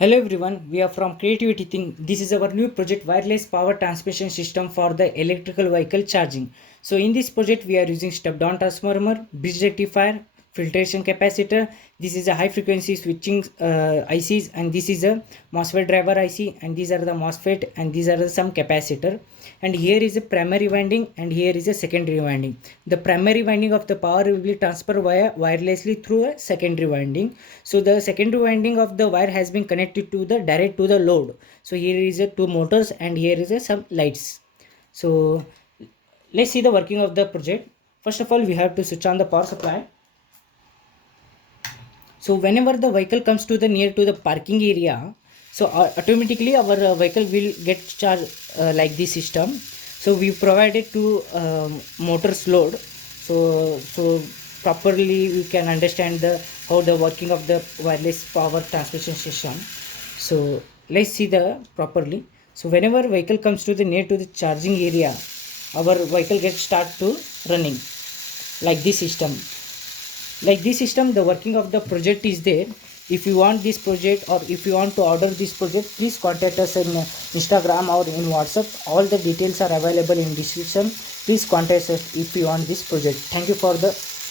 Hello everyone, we are from Creativity Thing. This is our new project wireless power transmission system for the electrical vehicle charging. So in this project we are using step down transformer, bridge rectifier, filtration capacitor. This is a high frequency switching ICs, and this is a MOSFET driver IC, and these are the MOSFET, and these are some capacitor. And here is a primary winding and here is a secondary winding. The primary winding of the power will be transferred wirelessly through a secondary winding. So the secondary winding of the wire has been connected to the direct to the load. So here is a two motors and here is a some lights. So let's see the working of the project. First of all, we have to switch on the power supply. So whenever the vehicle comes to the near to the parking area, so automatically our vehicle will get charged like this system. So we provided two motors load. So properly we can understand the how the working of the wireless power transmission system. So let's see the properly. So whenever vehicle comes to the near to the charging area, our vehicle gets start to running like this system. Like this system, the working of the project is there. If you want this project or if you want to order this project, please contact us in Instagram or in WhatsApp. All the details are available in description. Please contact us if you want this project. Thank you for the